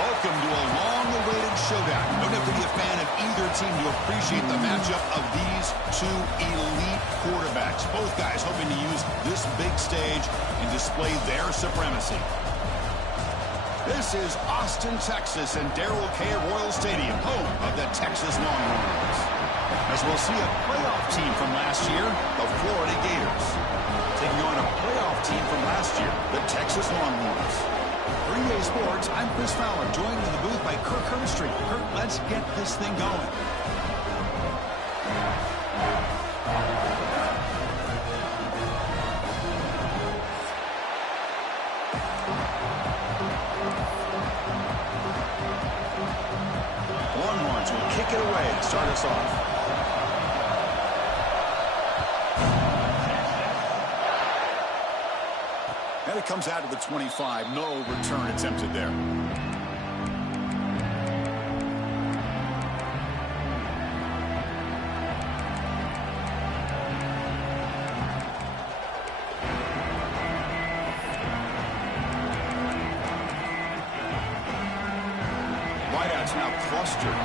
Welcome to a long-awaited showdown. You don't have to be a fan of either team to appreciate the matchup of these two elite quarterbacks. Both guys hoping to use this big stage and display their supremacy. This is Austin, Texas, and Darrell K. Royal Stadium, home of the Texas Longhorns. As we'll see a playoff team from last year, the Florida Gators, taking on a playoff team from last year, the Texas Longhorns. 3A Sports, I'm Chris Fowler, joined in the booth by Kirk Herbstreit. Kirk, let's get this thing going. Longhorns will kick it away and start us off. And it comes out of the 25. No return attempted there. Wideouts now clustered.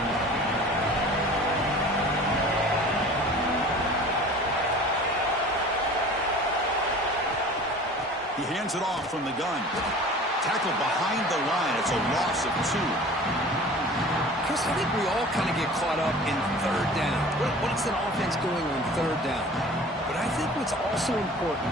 He hands it off from the gun. Tackled behind the line. It's a loss of 2. Chris, I think we all kind of get caught up in third down. What's an offense doing on third down? But I think what's also important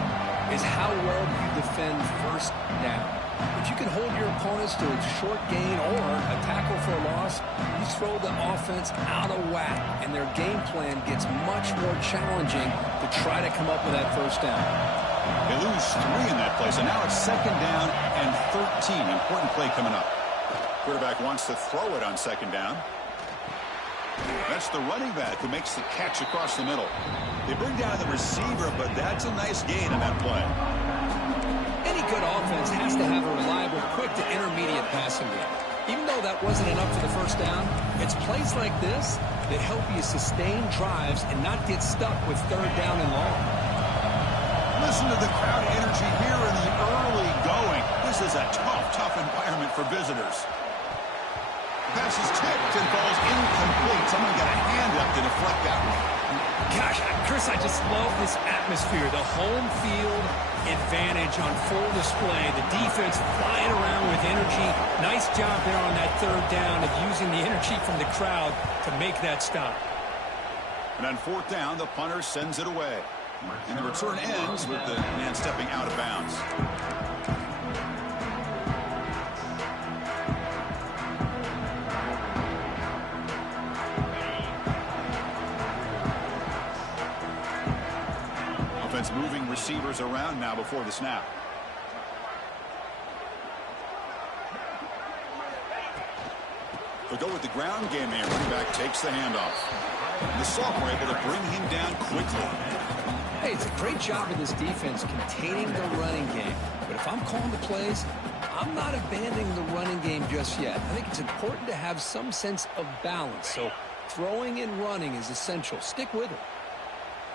is how well you defend first down. If you can hold your opponents to a short gain or a tackle for a loss, you throw the offense out of whack, and their game plan gets much more challenging to try to come up with that first down. They lose 3 in that play, so now it's 2nd down and 13. Important play coming up. Quarterback wants to throw it on 2nd down. That's the running back who makes the catch across the middle. They bring down the receiver, but that's a nice gain on that play. Any good offense has to have a reliable, quick to intermediate passing game. Even though that wasn't enough for the first down, it's plays like this that help you sustain drives and not get stuck with 3rd down and long. Listen to the crowd energy here in the early going. This is a tough environment for visitors. Pass is tipped and falls incomplete. Someone got a hand up to deflect that one. Gosh, Chris, I just love this atmosphere. The home field advantage on full display. The defense flying around with energy. Nice job there on that 3rd down of using the energy from the crowd to make that stop. And on 4th down, the punter sends it away. And the return ends with the man stepping out of bounds. Offense moving receivers around now before the snap. They'll go with the ground game here. Running back takes the handoff. And the sophomore able to bring him down quickly. Hey, it's a great job of this defense containing the running game. But if I'm calling the plays, I'm not abandoning the running game just yet. I think it's important to have some sense of balance. So throwing and running is essential. Stick with it.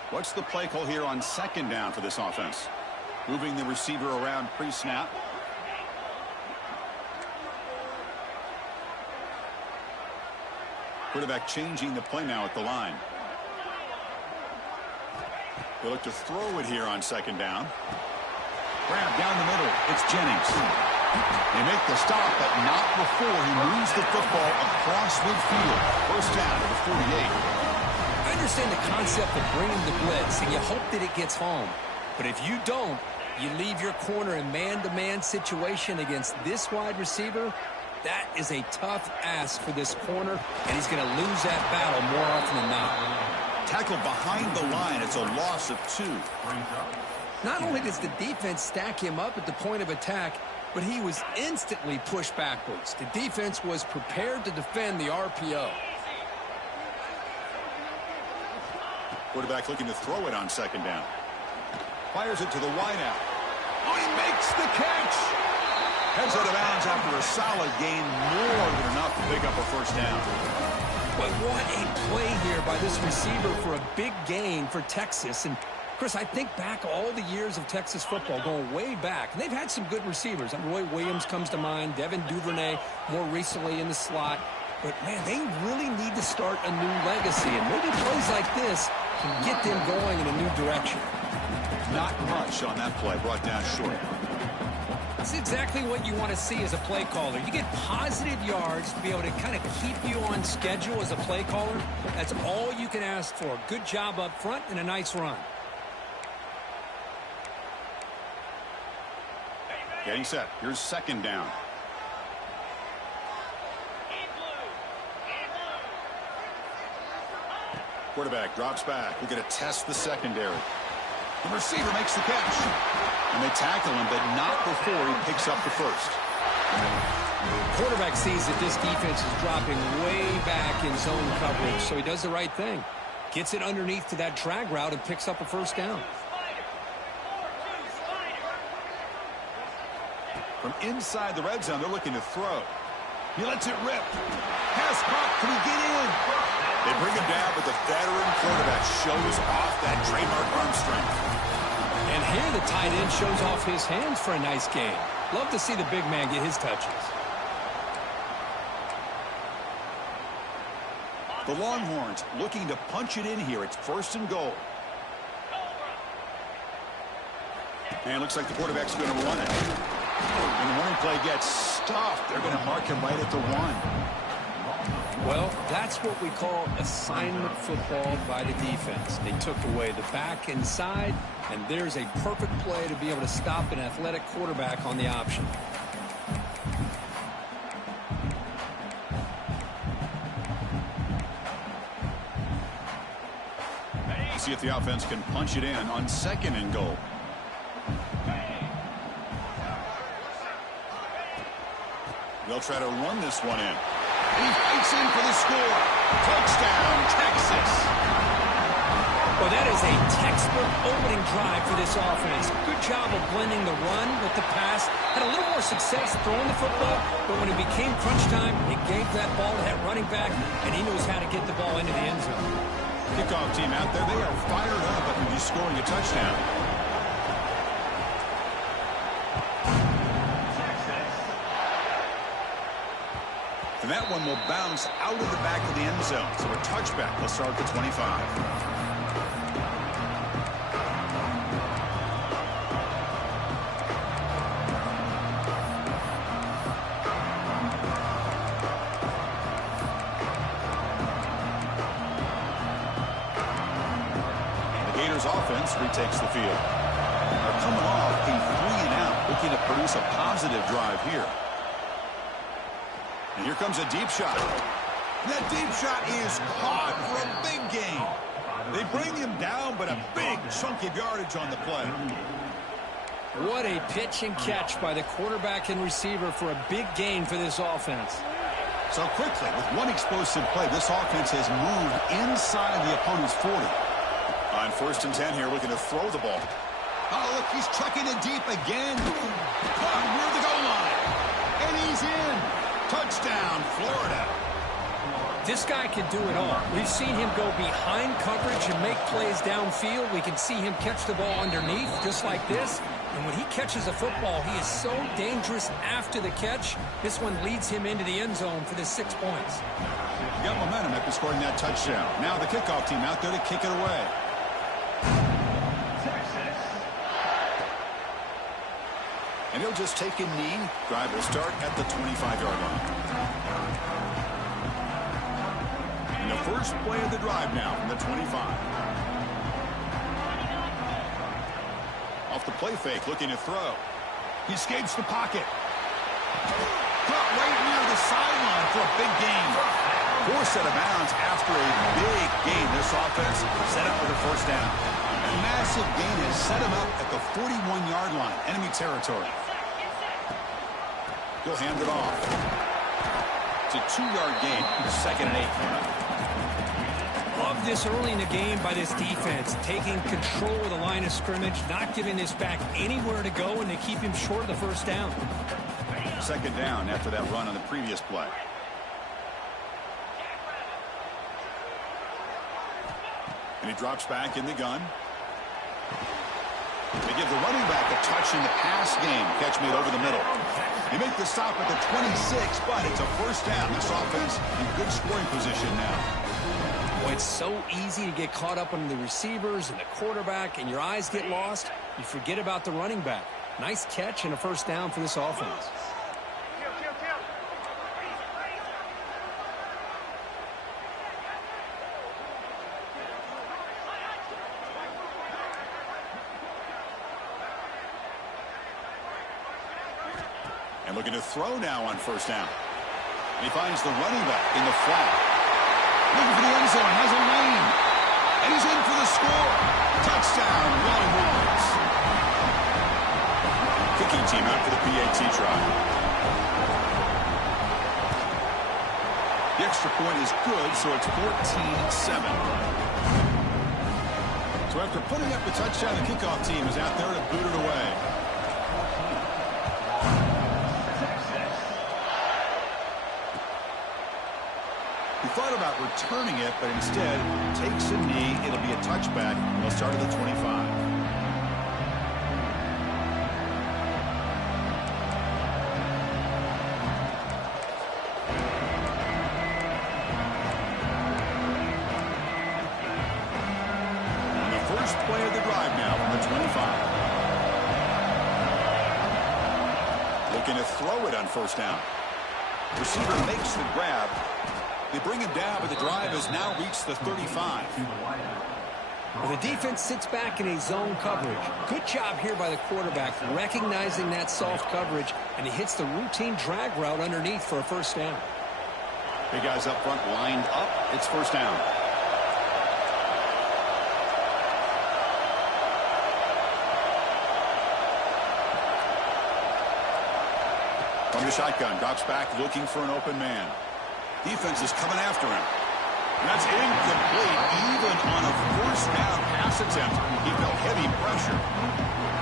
What's the play call here on 2nd down for this offense? Moving the receiver around pre-snap. Quarterback changing the play now at the line. They look to throw it here on 2nd down. Grab down the middle. It's Jennings. They make the stop, but not before he moves the football across midfield. 1st down to the 48. I understand the concept of bringing the blitz, and you hope that it gets home. But if you don't, you leave your corner in man-to-man situation against this wide receiver. That is a tough ask for this corner, and he's going to lose that battle more often than not. Tackled behind the line. It's a loss of 2. Not only does the defense stack him up at the point of attack, but he was instantly pushed backwards. The defense was prepared to defend the RPO. Quarterback looking to throw it on 2nd down. Fires it to the wideout. Oh, he makes the catch. Heads out of bounds after a solid gain, more than enough to pick up a 1st down. But what a play here by this receiver for a big gain for Texas. And Chris, I think back all the years of Texas football, going way back, and they've had some good receivers. Roy Williams comes to mind, Devin Duvernay more recently in the slot. But, man, they really need to start a new legacy, and maybe plays like this can get them going in a new direction. Not much on that play, brought down short. That's exactly what you want to see as a play caller. You get positive yards to be able to kind of keep you on schedule as a play caller. That's all you can ask for. Good job up front and a nice run. Getting set. Here's second down. Quarterback drops back. We're going to test the secondary. The receiver makes the catch. And they tackle him, but not before he picks up the first. Quarterback sees that this defense is dropping way back in zone coverage, so he does the right thing. Gets it underneath to that drag route and picks up a first down. From inside the red zone, they're looking to throw. He lets it rip. Pass caught. Can he get in? They bring him down, but the veteran quarterback shows off that trademark arm strength. And here the tight end shows off his hands for a nice game. Love to see the big man get his touches. The Longhorns looking to punch it in here. It's first and goal. And looks like the quarterback's going to run it. And the running play gets stuffed. They're going to mark him right at the 1. Well, that's what we call assignment football by the defense. They took away the back inside, and there's a perfect play to be able to stop an athletic quarterback on the option. See if the offense can punch it in on second and goal. They'll try to run this one in. And he fights in for the score. Touchdown, Texas. Well, that is a textbook opening drive for this offense. Good job of blending the run with the pass. Had a little more success throwing the football, but when it became crunch time, it gave that ball to that running back, and he knows how to get the ball into the end zone. Kickoff team out there. They are fired up after just scoring a touchdown. And that one will bounce out of the back of the end zone. So a touchback. They'll start at the 25. The Gators offense retakes the field. They're coming off a 3-and-out, looking to produce a positive drive here. And here comes a deep shot. That deep shot is caught for a big gain. They bring him down, but a big chunk of yardage on the play. What a pitch and catch by the quarterback and receiver for a big gain for this offense. So quickly, with one explosive play, this offense has moved inside the opponent's 40. On first and 10 here, looking to throw the ball. Oh, look, he's chucking it deep again. Caught near the goal line. And he's in. Touchdown, Florida. This guy can do it all. We've seen him go behind coverage and make plays downfield. We can see him catch the ball underneath just like this. And when he catches a football, he is so dangerous after the catch. This one leads him into the end zone for the 6 points. Got momentum after scoring that touchdown. Now the kickoff team out there to kick it away. And he'll just take a knee. Drive will start at the 25-yard line. And the first play of the drive now from the 25. Off the play fake, looking to throw. He escapes the pocket. Caught right near the sideline for a big gain. Forced out of bounds after a big gain. This offense set up for the first down. A massive gain has set him up at the 41-yard line. Enemy territory. He'll hand it off. It's a 2-yard gain. Second and 8. Love this early in the game by this defense. Taking control of the line of scrimmage. Not giving this back anywhere to go, and they keep him short of the first down. Second down after that run on the previous play. And he drops back in the gun. They give the running back a touch in the pass game. Catch made over the middle. They make the stop at the 26, but it's a first down. This offense in good scoring position now. Well, it's so easy to get caught up on the receivers and the quarterback, and your eyes get lost. You forget about the running back. Nice catch and a first down for this offense. And looking to throw now on first down. And he finds the running back in the flat. Looking for the end zone, has a lane. And he's in for the score. Touchdown, Longhorns. Kicking team out for the PAT try. The extra point is good, so it's 14-7. So after putting up the touchdown, the kickoff team is out there to boot it away. He thought about returning it, but instead takes a knee. It'll be a touchback. They'll start at the 25. On the first play of the drive now from the 25. Looking to throw it on first down. Receiver makes the grab. They bring him down, but the drive has now reached the 35. Well, the defense sits back in a zone coverage. Good job here by the quarterback, recognizing that soft coverage, and he hits the routine drag route underneath for a first down. Big guys up front lined up. It's first down. From the shotgun, drops back looking for an open man. Defense is coming after him. And that's incomplete. Even on a first down pass attempt, he felt heavy pressure.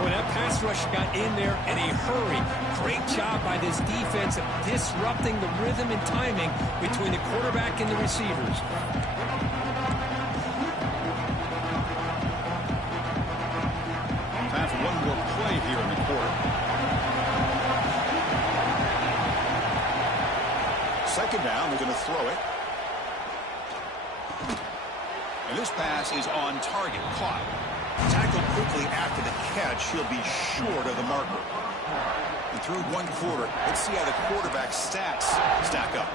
When that pass rush got in there in a hurry, great job by this defense of disrupting the rhythm and timing between the quarterback and the receivers. Time for one more play here in the quarter. Second down, they're going to throw it. And this pass is on target, caught. Tackled quickly after the catch, he'll be short of the marker. And through one quarter, let's see how the quarterback's stats stack up.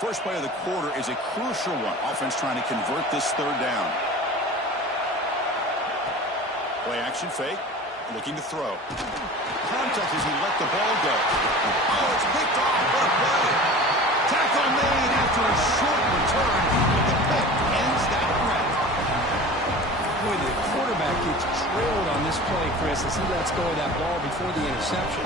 First play of the quarter is a crucial one. Offense trying to convert this third down. Play action fake. Looking to throw. Contact as he let the ball go. Oh, it's picked off. What a play. Tackle made after a short return. But the pick ends that threat. Boy, the quarterback gets trailed on this play, Chris, as he lets go of that ball before the interception.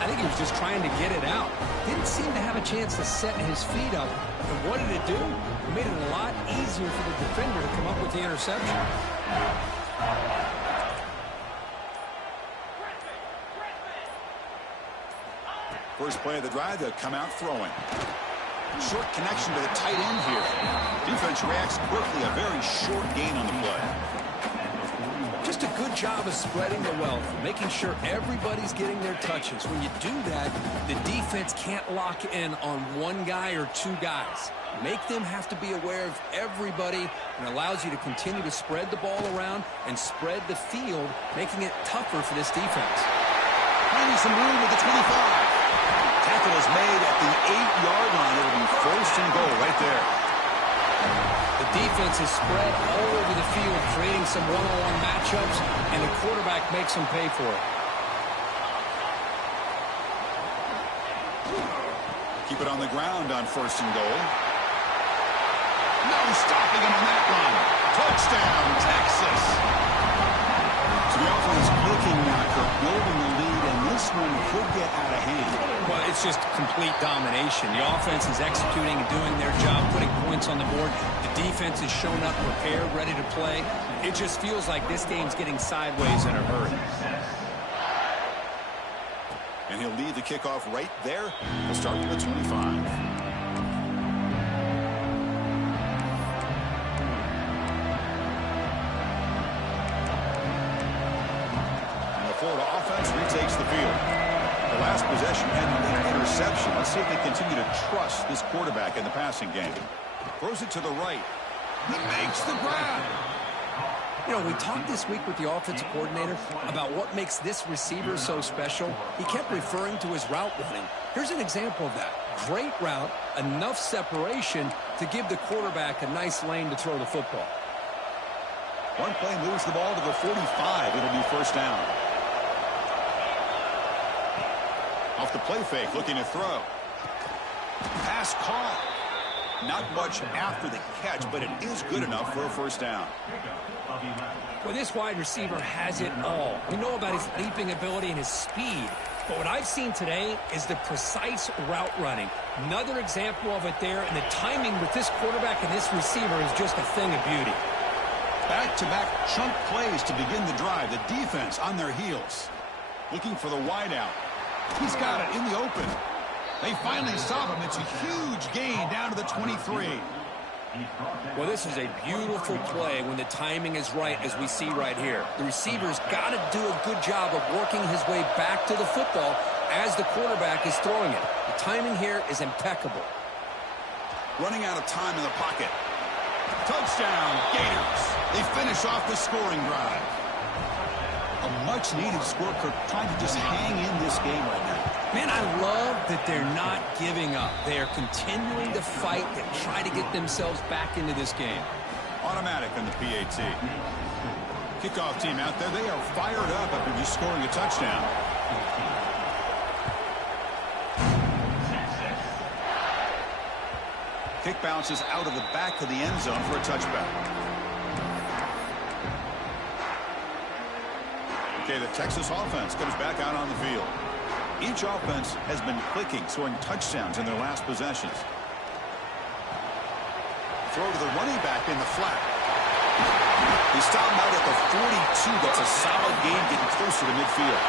I think he was just trying to get it out. Didn't seem to have a chance to set his feet up. And what did it do? It made it a lot easier for the defender to come up with the interception. First play of the drive, they'll come out throwing. Short connection to the tight end here. Defense reacts quickly. A very short gain on the play. Just a good job of spreading the wealth, making sure everybody's getting their touches. When you do that, the defense can't lock in on one guy or two guys. Make them have to be aware of everybody, and allows you to continue to spread the ball around and spread the field, making it tougher for this defense. Finding some room with the 25. Tackle is made at the 8-yard line. It'll be first and goal right there. The defense is spread all over the field, creating some one-on-one matchups, and the quarterback makes them pay for it. Keep it on the ground on first and goal. No stopping him on that run. Touchdown, Texas. So the offense looking for building the lead, and this one could get out of hand. Well, it's just complete domination. The offense is executing and doing their job, putting points on the board. The The defense has shown up prepared, ready to play. It just feels like this game's getting sideways in a hurry. And he'll lead the kickoff right there. We'll start with the 25. Florida offense retakes the field. The last possession ended in an interception. Let's see if they continue to trust this quarterback in the passing game. Throws it to the right. He makes the grab. You know, we talked this week with the offensive coordinator about what makes this receiver so special. He kept referring to his route running. Here's an example of that. Great route, enough separation to give the quarterback a nice lane to throw the football. One play moves the ball to the 45. It'll be first down. Off the play fake, looking to throw. Pass caught. Not much after the catch, but it is good enough for a first down. Well, this wide receiver has it all. We know about his leaping ability and his speed. But what I've seen today is the precise route running. Another example of it there, and the timing with this quarterback and this receiver is just a thing of beauty. Back-to-back chunk plays to begin the drive. The defense on their heels. Looking for the wideout. He's got it in the open. They finally stop him. It's a huge gain down to the 23. Well, this is a beautiful play when the timing is right, as we see right here. The receiver's got to do a good job of working his way back to the football as the quarterback is throwing it. The timing here is impeccable. Running out of time in the pocket. Touchdown, Gators. They finish off the scoring drive. A much-needed score, trying to just hang in this game right now. Man, I love that they're not giving up. They are continuing to fight and try to get themselves back into this game. Automatic on the PAT. Kickoff team out there, they are fired up after just scoring a touchdown. Kick bounces out of the back of the end zone for a touchback. Okay, the Texas offense comes back out on the field. Each offense has been clicking, scoring touchdowns in their last possessions. Throw to the running back in the flat. He stopped out at the 42. That's a solid game, getting closer to midfield.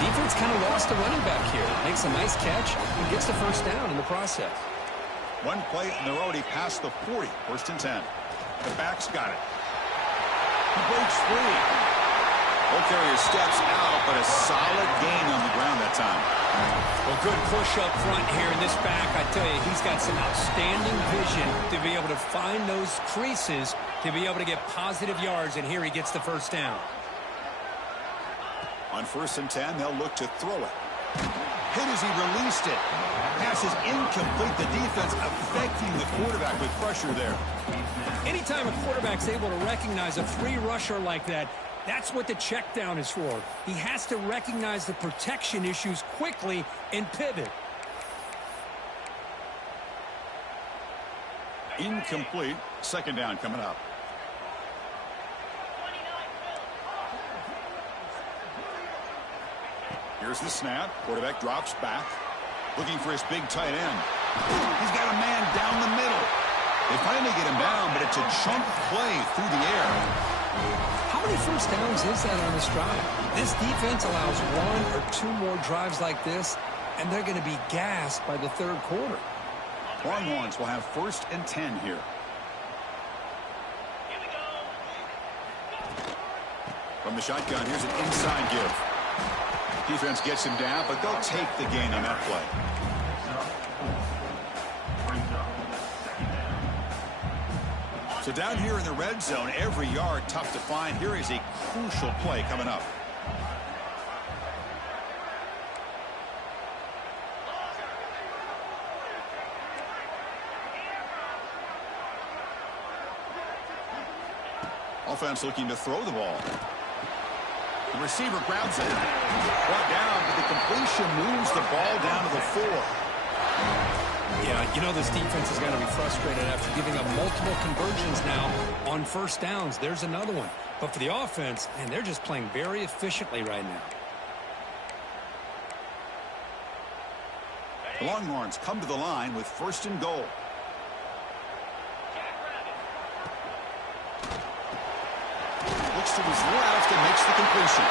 Defense kind of lost the running back here. Makes a nice catch and gets the first down in the process. One play, and they're already past the 40. First and 10. The back's got it. He breaks free. Ball carrier steps out, but a solid gain on the ground that time. Well, good push up front here in this back. I tell you, he's got some outstanding vision to be able to find those creases, to be able to get positive yards, and here he gets the first down. On first and 10, they'll look to throw it. Hit as he released it. Pass is incomplete. The defense affecting the quarterback with pressure there. Anytime a quarterback's able to recognize a free rusher like that, that's what the check down is for. He has to recognize the protection issues quickly and pivot. Incomplete. Second down coming up. Here's the snap. Quarterback drops back. Looking for his big tight end. He's got a man down the middle. They finally get him down, but it's a chunk play through the air. How many first downs is that on this drive? This defense allows one or two more drives like this, and they're going to be gassed by the third quarter. Longhorns will have first and 10 here. From the shotgun, here's an inside give. Defense gets him down, but they'll take the gain on that play. So down here in the red zone, every yard tough to find. Here is a crucial play coming up. Offense looking to throw the ball. The receiver grabs it. Brought down, but the completion moves the ball down to the 4. Yeah, you know this defense has got to be frustrated after giving up multiple conversions now on first downs. There's another one. But for the offense, man, they're just playing very efficiently right now. The Longhorns come to the line with first and goal. looks to his left and makes the completion.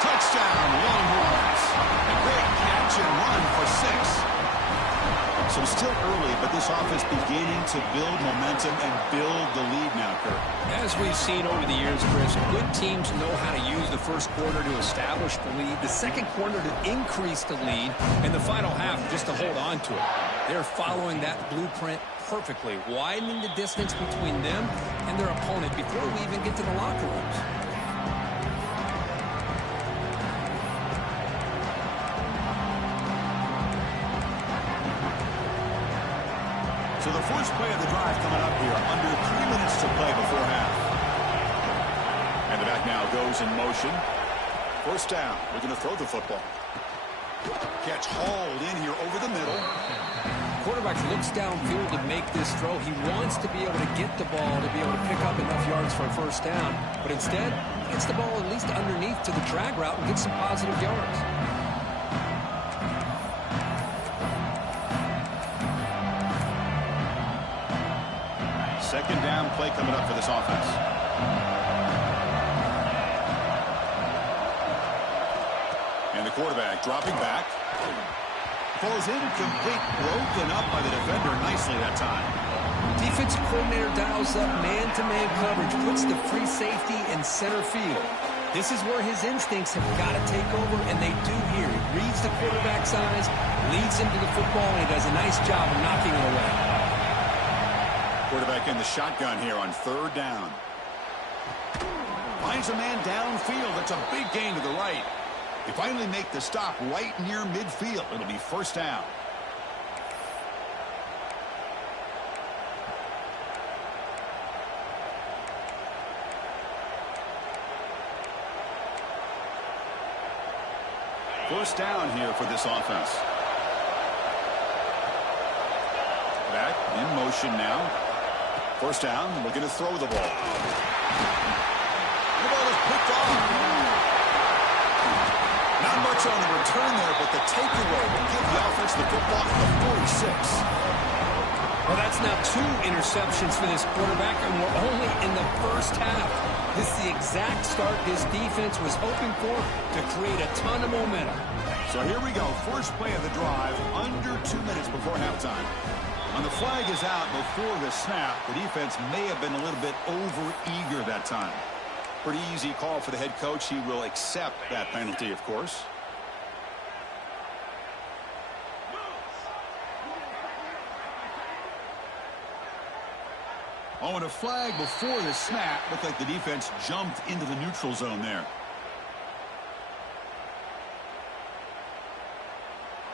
Touchdown, Longhorns. A great catch and run for 6. So still early, but this offense beginning to build momentum and build the lead now, Kurt. As we've seen over the years, Chris, good teams know how to use the first quarter to establish the lead, the second quarter to increase the lead, and the final half just to hold on to it. They're following that blueprint perfectly, widening the distance between them and their opponent before we even get to the locker rooms. So the first play of the drive coming up here, under 3 minutes to play before half. And the back now goes in motion. First down. We're going to throw the football. Catch hauled in here over the middle. Quarterback looks downfield to make this throw. He wants to be able to get the ball to be able to pick up enough yards for a first down. But instead, he gets the ball at least underneath to the drag route and gets some positive yards. Second down play coming up for this offense. And the quarterback dropping back. Falls incomplete, broken up by the defender nicely that time. Defensive coordinator dials up man-to-man coverage, puts the free safety in center field. This is where his instincts have got to take over, and they do here. He reads the quarterback's eyes, leads him to the football, and he does a nice job of knocking it away. Quarterback in the shotgun here on third down. Finds a man downfield. That's a big gain to the right. They finally make the stop right near midfield. It'll be first down. First down here for this offense. Back in motion now. First down, looking to throw the ball. The ball is picked off. Not much on the return there, but the takeaway will give the offense the football at the 46. Well, that's now 2 interceptions for this quarterback, and we're only in the first half. This is the exact start this defense was hoping for to create a ton of momentum. So here we go. First play of the drive, under 2 minutes before halftime. And the flag is out before the snap. The defense may have been a little bit over-eager that time. Pretty easy call for the head coach. He will accept that penalty, of course. Oh, and a flag before the snap. Looked like the defense jumped into the neutral zone there.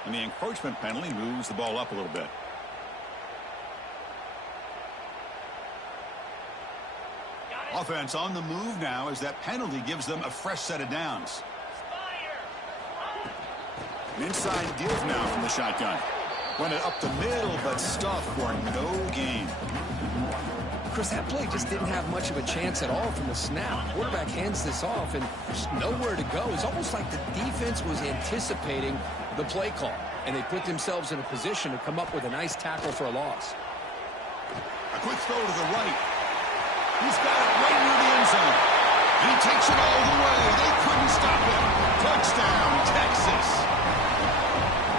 And the encroachment penalty moves the ball up a little bit. Offense on the move now as that penalty gives them a fresh set of downs. An inside give now from the shotgun. Went it up the middle, but stuffed for no gain. Chris, that play just didn't have much of a chance at all from the snap. Quarterback hands this off, and there's nowhere to go. It's almost like the defense was anticipating the play call, and they put themselves in a position to come up with a nice tackle for a loss. A quick throw to the right. He's got it right near the end zone. And he takes it all the way. They couldn't stop him. Touchdown, Texas.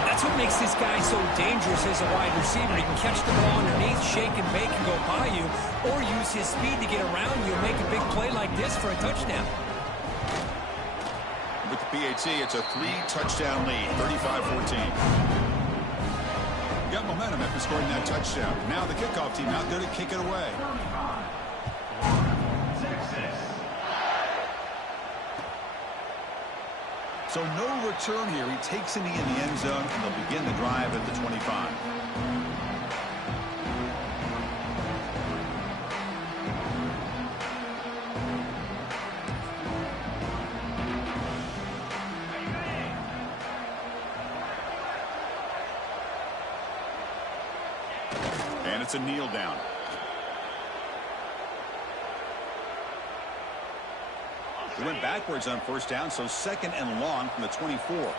That's what makes this guy so dangerous as a wide receiver. He can catch the ball underneath, shake and bake and go by you, or use his speed to get around you and make a big play like this for a touchdown. With the PAT, it's a 3-touchdown lead, 35-14. Got momentum after scoring that touchdown. Now the kickoff team out there to kick it away. So no return here. He takes a knee in the end zone, and they'll begin the drive at the 25. And it's a kneel down. He went backwards on first down, so second and long from the 24.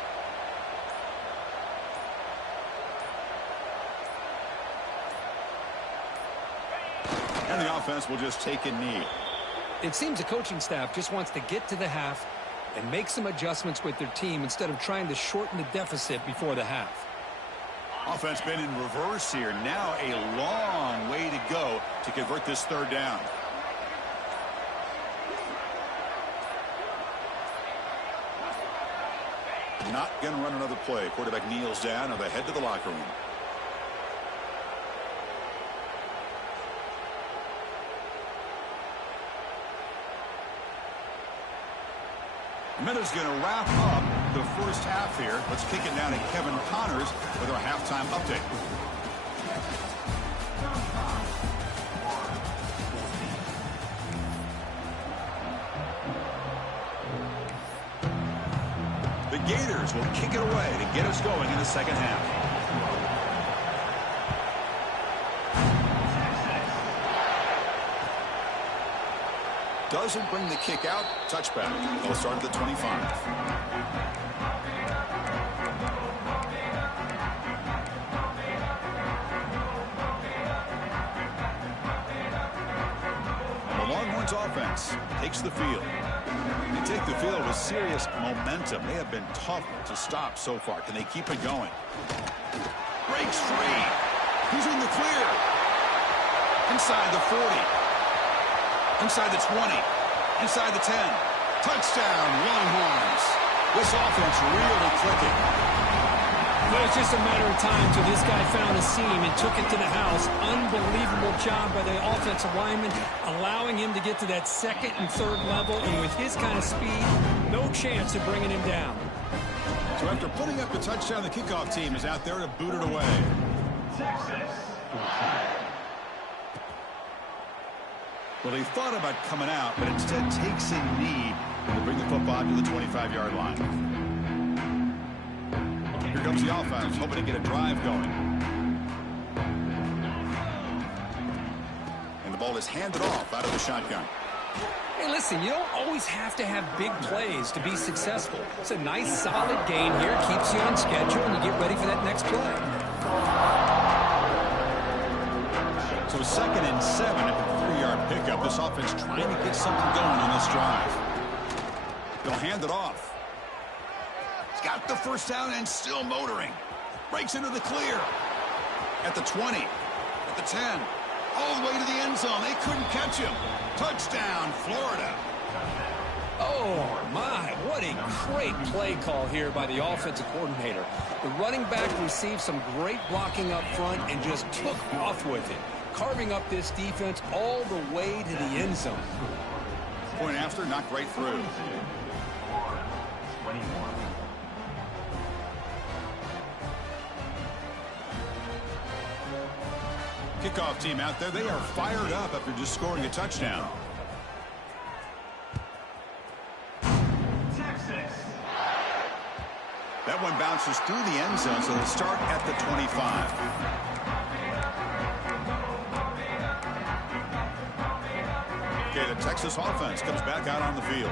And the offense will just take a knee. It seems the coaching staff just wants to get to the half and make some adjustments with their team instead of trying to shorten the deficit before the half. Offense been in reverse here. Now a long way to go to convert this third down. Not going to run another play. Quarterback kneels down and they head to the locker room. A minute's going to wrap up the first half here. Let's kick it down to Kevin Connors with our halftime update. The Gators will kick it away to get us going in the second half. Doesn't bring the kick out. Touchback. They'll start at the 25. The Longhorns offense takes the field. They take the field with serious momentum. They have been tough to stop so far. Can they keep it going? Breaks free. He's in the clear. Inside the 40. Inside the 20. Inside the 10. Touchdown, Longhorns. This offense really clicking. Well, it's just a matter of time till this guy found a seam and took it to the house. Unbelievable job by the offensive lineman, allowing him to get to that second and third level. And with his kind of speed, no chance of bringing him down. So after putting up a touchdown, the kickoff team is out there to boot it away. Well, he thought about coming out, but instead takes a knee to bring the football to the 25-yard line. Here comes the offense, hoping to get a drive going. And the ball is handed off out of the shotgun. Hey, listen, you don't always have to have big plays to be successful. It's a nice, solid gain here. Keeps you on schedule, and you get ready for that next play. So 2nd and 7 at the 3-yard pickup. This offense trying to get something going on this drive. They'll hand it off. He's got the first down and still motoring. Breaks into the clear. At the 20. At the 10. All the way to the end zone. They couldn't catch him. Touchdown, Florida. Oh, my. What a great play call here by the offensive coordinator. The running back received some great blocking up front and just took off with it, carving up this defense all the way to the end zone. Point after, knocked right through. Kickoff team out there. They are fired up after just scoring a touchdown. That one bounces through the end zone, so they'll start at the 25. Okay, the Texas offense comes back out on the field.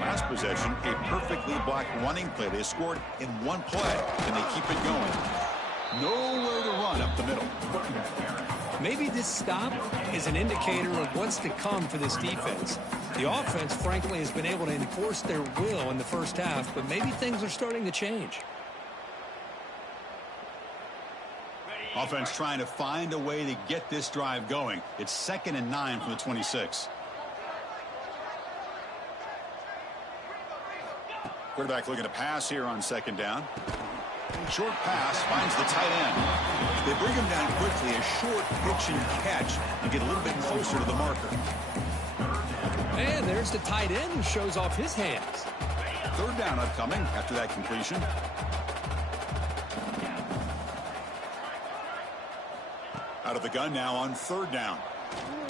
Last possession, a perfectly blocked running play. They scored in one play, and they keep it going. Nowhere to run up the middle. Maybe this stop is an indicator of what's to come for this defense. The offense, frankly, has been able to enforce their will in the first half, but maybe things are starting to change. Offense trying to find a way to get this drive going. It's 2nd and 9 from the 26. Quarterback looking to pass here on 2nd down. Short pass finds the tight end. They bring him down quickly. A short pitch and catch and get a little bit closer to the marker. And there's the tight end who shows off his hands. 3rd down upcoming after that completion. Out of the gun now on 3rd down.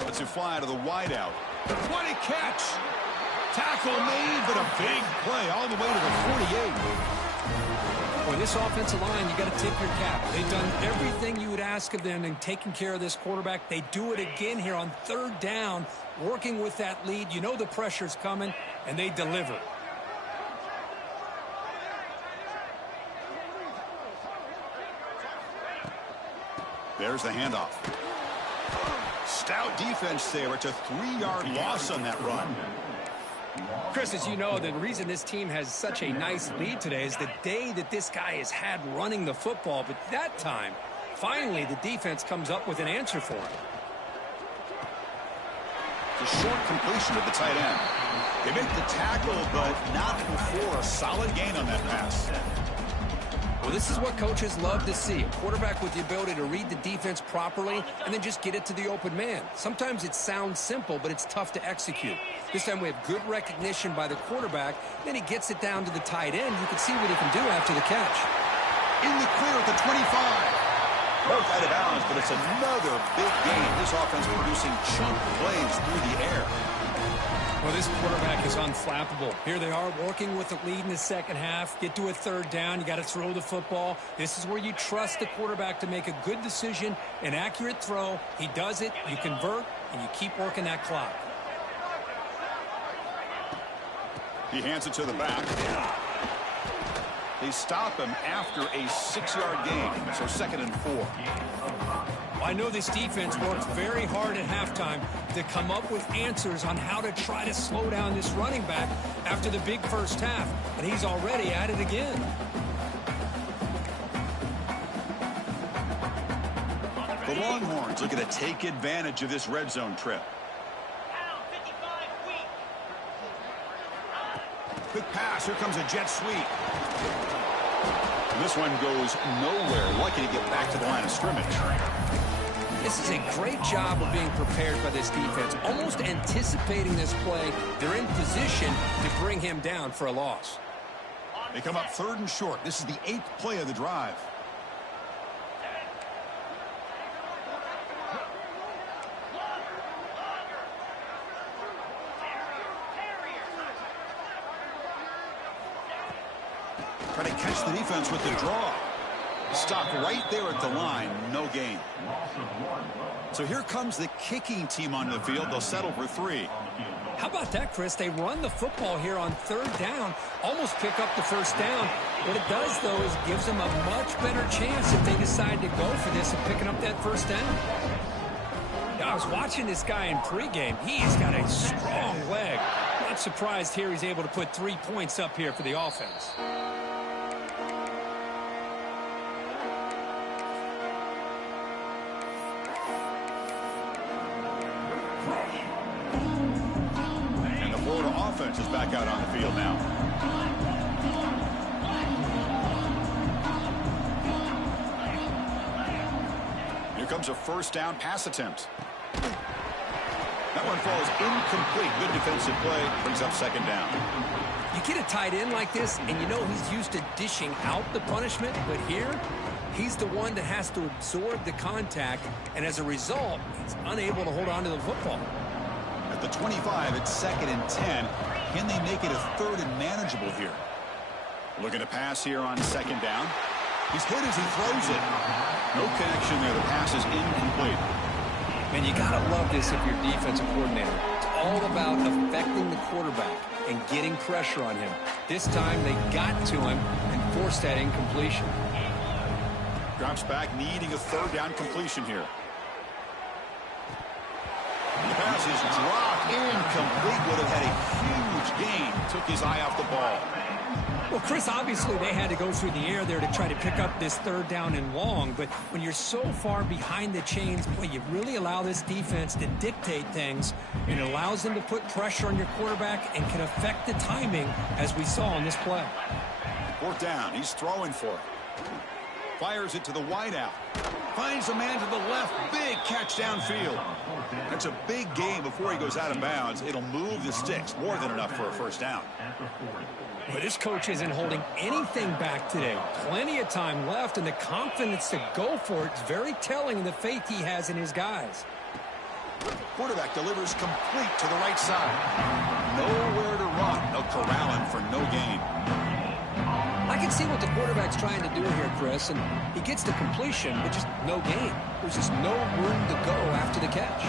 Let's it fly to the wideout. What a catch! Tackle made, but a big play all the way to the 48. Boy, this offensive line, you got to tip your cap. They've done everything you would ask of them in taking care of this quarterback. They do it again here on 3rd down, working with that lead. You know the pressure's coming, and they deliver. There's the handoff. Stout defense there. It's a 3-yard loss on that run. Chris, as you know, the reason this team has such a nice lead today is the day that this guy has had running the football. But that time, finally, the defense comes up with an answer for him. The short completion of the tight end. They make the tackle, but not before a solid gain on that pass. Well, this is what coaches love to see. A quarterback with the ability to read the defense properly and then just get it to the open man. Sometimes it sounds simple, but it's tough to execute. This time we have good recognition by the quarterback. Then he gets it down to the tight end. You can see what he can do after the catch. In the clear at the 25. Both out of bounds, but it's another big game. This offense producing chunk plays through the air. Well, this quarterback is unflappable. Here they are working with the lead in the second half. Get to a third down. You got to throw the football. This is where you trust the quarterback to make a good decision, an accurate throw. He does it, you convert, and you keep working that clock. He hands it to the back. They stop him after a 6-yard gain, so 2nd and 4. I know this defense worked very hard at halftime to come up with answers on how to try to slow down this running back after the big first half, and he's already at it again. The Longhorns looking to take advantage of this red zone trip. Quick pass. Here comes a jet sweep. This one goes nowhere. Lucky to get back to the line of scrimmage. This is a great job of being prepared by this defense, almost anticipating this play. They're in position to bring him down for a loss. They come up 3rd and short. This is the 8th play of the drive. Try to catch the defense with the draw. Stop right there at the line. No gain. So here comes the kicking team on the field. They'll settle for 3. How about that, Chris? They run the football here on 3rd down, almost pick up the first down. What it does, though, is gives them a much better chance if they decide to go for this and picking up that first down. Now, I was watching this guy in pregame. He's got a strong leg. Not surprised here he's able to put 3 points up here for the offense. Offense is back out on the field now. Here comes a first down pass attempt. That one falls incomplete. Good defensive play. Brings up 2nd down. You get a tight end like this, and you know he's used to dishing out the punishment, but here, he's the one that has to absorb the contact, and as a result, he's unable to hold on to the football. At the 25, it's 2nd and 10. Can they make it a 3rd and manageable here? Looking to pass here on 2nd down. He's hit as he throws it. No connection there. The pass is incomplete. Man, you got to love this if you're defensive coordinator. It's all about affecting the quarterback and getting pressure on him. This time they got to him and forced that incompletion. Drops back, needing a 3rd down completion here. The pass is dropped, incomplete. Would have had a huge gain. Took his eye off the ball. Well, Chris, obviously they had to go through the air there to try to pick up this 3rd down and long. But when you're so far behind the chains, boy, you really allow this defense to dictate things. It allows them to put pressure on your quarterback and can affect the timing, as we saw on this play. 4th down. He's throwing for it. Fires it to the wideout. Finds a man to the left. Big catch downfield. That's a big gain before he goes out of bounds. It'll move the sticks. More than enough for a first down. But this coach isn't holding anything back today. Plenty of time left, and the confidence to go for it is very telling of the faith he has in his guys. Quarterback delivers complete to the right side. Nowhere to run. They'll corral him for no gain. I can see what the quarterback's trying to do here, Chris, and he gets the completion, but just no gain. There's just no room to go after the catch.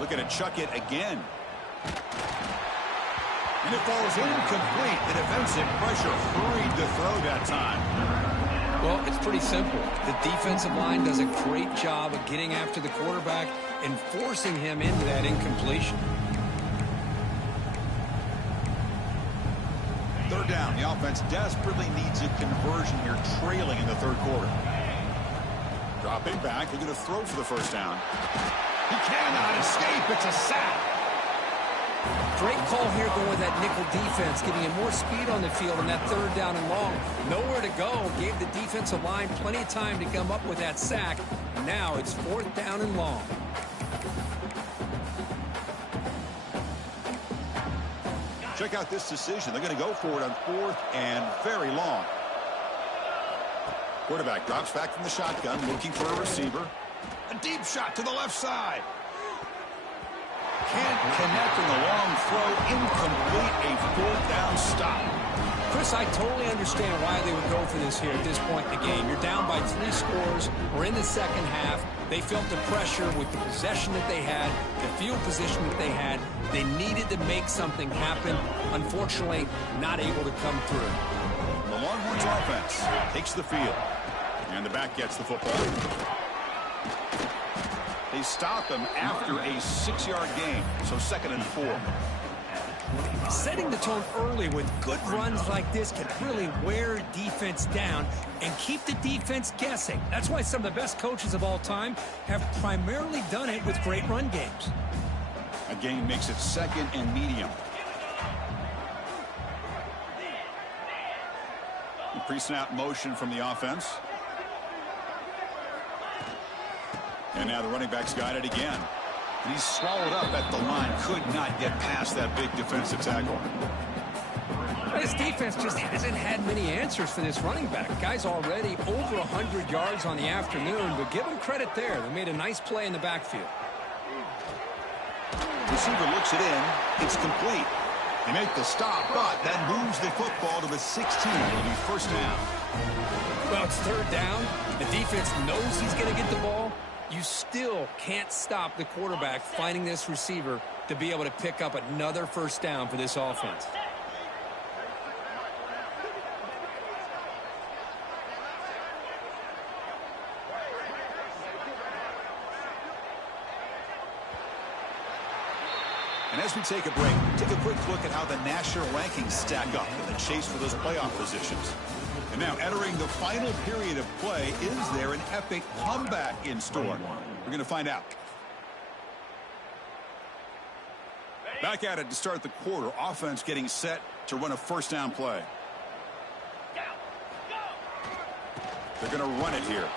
Looking to chuck it again. And it falls incomplete. The defensive pressure hurried the throw that time. Well, it's pretty simple. The defensive line does a great job of getting after the quarterback and forcing him into that incompletion. Third down. The offense desperately needs a conversion here, trailing in the third quarter. Dropping back. They're going to throw for the first down. He cannot escape. It's a sack. Great call here going with that nickel defense, giving him more speed on the field on that third down and long. Nowhere to go. Gave the defensive line plenty of time to come up with that sack. Now it's fourth down and long. Check out this decision. They're going to go for it on fourth and very long. Quarterback drops back from the shotgun, looking for a receiver. A deep shot to the left side. Can't connect in the long throw. Incomplete. A fourth down stop. Chris, I totally understand why they would go for this here at this point in the game. You're down by 3 scores. We're in the second half. They felt the pressure with the possession that they had, the field position that they had. They needed to make something happen. Unfortunately, not able to come through. The Longhorns offense takes the field. And the back gets the football. They stop him after a 6-yard gain. So second and 4. Setting the tone early with good runs like this can really wear defense down and keep the defense guessing. That's why some of the best coaches of all time have primarily done it with great run games. A gain makes it second and medium. Pre-snap motion from the offense. And now the running back's got it again. And he's swallowed up at the line. Could not get past that big defensive tackle. This defense just hasn't had many answers for this running back. Guy's already over 100 yards on the afternoon, but give him credit there. They made a nice play in the backfield. Receiver looks it in. It's complete. They make the stop, but that moves the football to the 16. It'll be first down. Well, it's third down. The defense knows he's going to get the ball. You still can't stop the quarterback finding this receiver to be able to pick up another first down for this offense. And as we take a break, take a quick look at how the national rankings stack up in the chase for those playoff positions. And now entering the final period of play, is there an epic comeback in store? We're going to find out. Back at it to start the quarter. Offense getting set to run a first down play. They're going to run it here.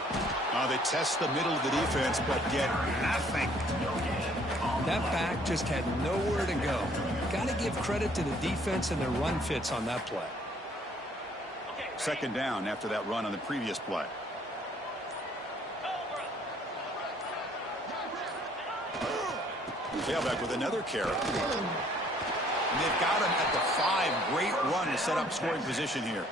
They test the middle of the defense, but get nothing. That back just had nowhere to go. Got to give credit to the defense and their run fits on that play. Second down after that run on the previous play. Tailback with another carry. And they've got him at the 5. Great run to set up scoring position here.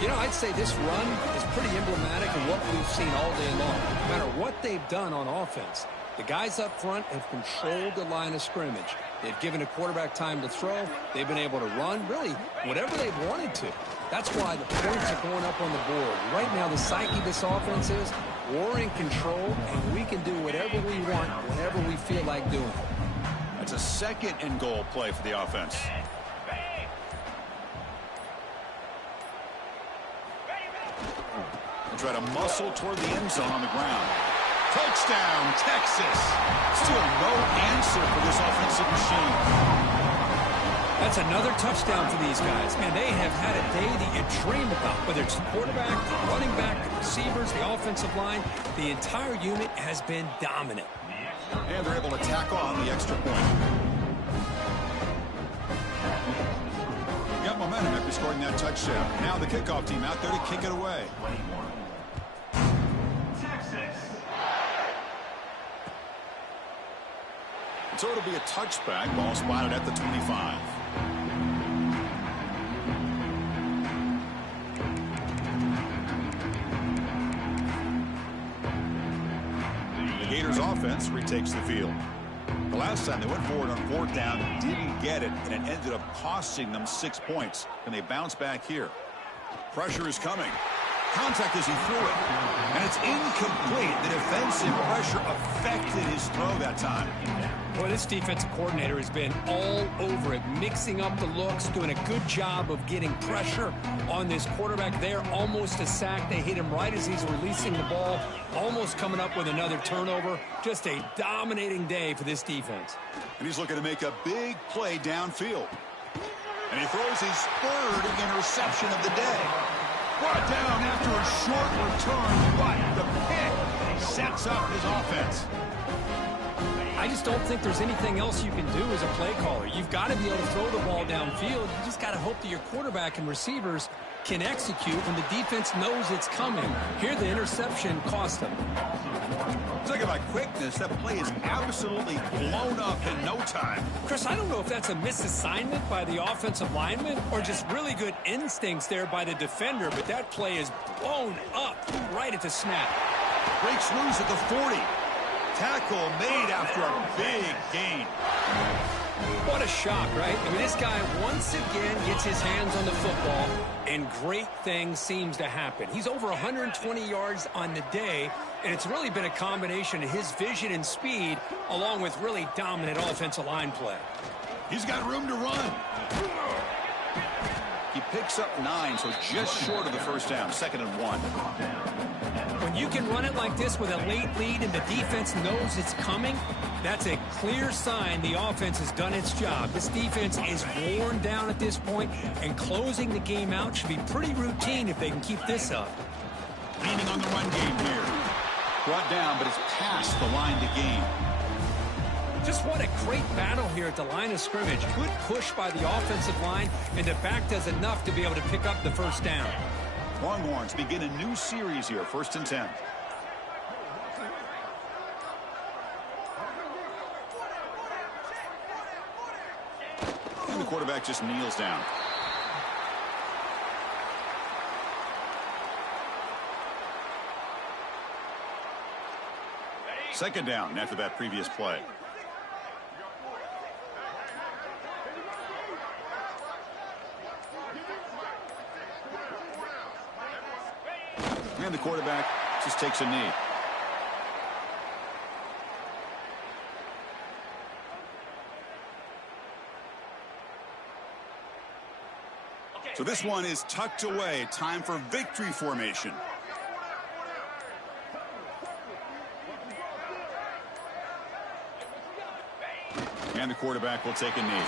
You know, I'd say this run is pretty emblematic of what we've seen all day long. No matter what they've done on offense, the guys up front have controlled the line of scrimmage. They've given a quarterback time to throw. They've been able to run, really, whatever they've wanted to. That's why the points are going up on the board. Right now, the psyche of this offense is we're in control, and we can do whatever we want whenever we feel like doing it. That's a second and goal play for the offense. They try to muscle toward the end zone on the ground. Touchdown, Texas. Still no answer for this offensive machine. That's another touchdown for these guys. Man, they have had a day that you dream about. Whether it's the quarterback, the running back, the receivers, the offensive line, the entire unit has been dominant. And they're able to tack on the extra point. Got momentum after scoring that touchdown. Now the kickoff team out there to kick it away. So it'll be a touchback. Ball spotted at the 25. The Gators offense retakes the field. The last time they went forward on fourth down, didn't get it, and it ended up costing them 6 points. And they bounce back here. Pressure is coming. Contact as he threw it. And it's incomplete. The defensive pressure affected his throw that time. Well, this defensive coordinator has been all over it, mixing up the looks, doing a good job of getting pressure on this quarterback there. Almost a sack. They hit him right as he's releasing the ball, almost coming up with another turnover. Just a dominating day for this defense. And he's looking to make a big play downfield. And he throws his third interception of the day. Brought down after a short return, but the pick sets up his offense. I just don't think there's anything else you can do as a play caller. You've got to be able to throw the ball downfield. You just got to hope that your quarterback and receivers can execute when the defense knows it's coming. Here, the interception cost them. Talking about quickness, that play is absolutely blown up in no time. Chris, I don't know if that's a misassignment by the offensive lineman or just really good instincts there by the defender, but that play is blown up right at the snap. Breaks loose at the 40. Tackle made after a big gain. What a shock, right? I mean, this guy once again gets his hands on the football, and great things seems to happen. He's over 120 yards on the day, and it's really been a combination of his vision and speed along with really dominant offensive line play. He's got room to run. He picks up 9, so just short of the first down, 2nd and 1. When you can run it like this with a late lead and the defense knows it's coming, that's a clear sign the offense has done its job. This defense is worn down at this point, and closing the game out should be pretty routine if they can keep this up. Leaning on the run game here. Brought down, but it's past the line to gain. Just what a great battle here at the line of scrimmage. Good push by the offensive line, and the back does enough to be able to pick up the first down. Longhorns begin a new series here, 1st and 10. And the quarterback just kneels down. Second down after that previous play. And the quarterback just takes a knee. So this one is tucked away. Time for victory formation. And the quarterback will take a knee.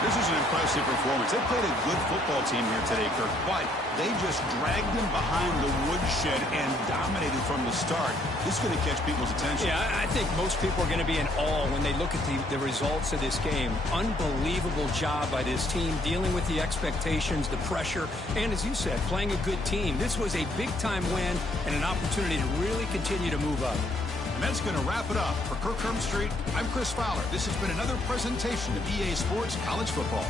This is an impressive performance. They played a good football team here today, Kirk, but they just dragged them behind the woodshed and dominated from the start. This is going to catch people's attention. Yeah, I think most people are going to be in awe when they look at the results of this game. Unbelievable job by this team, dealing with the expectations, the pressure, and as you said, playing a good team. This was a big-time win and an opportunity to really continue to move up. And that's going to wrap it up. For Kirk Street, I'm Chris Fowler. This has been another presentation of EA Sports College Football.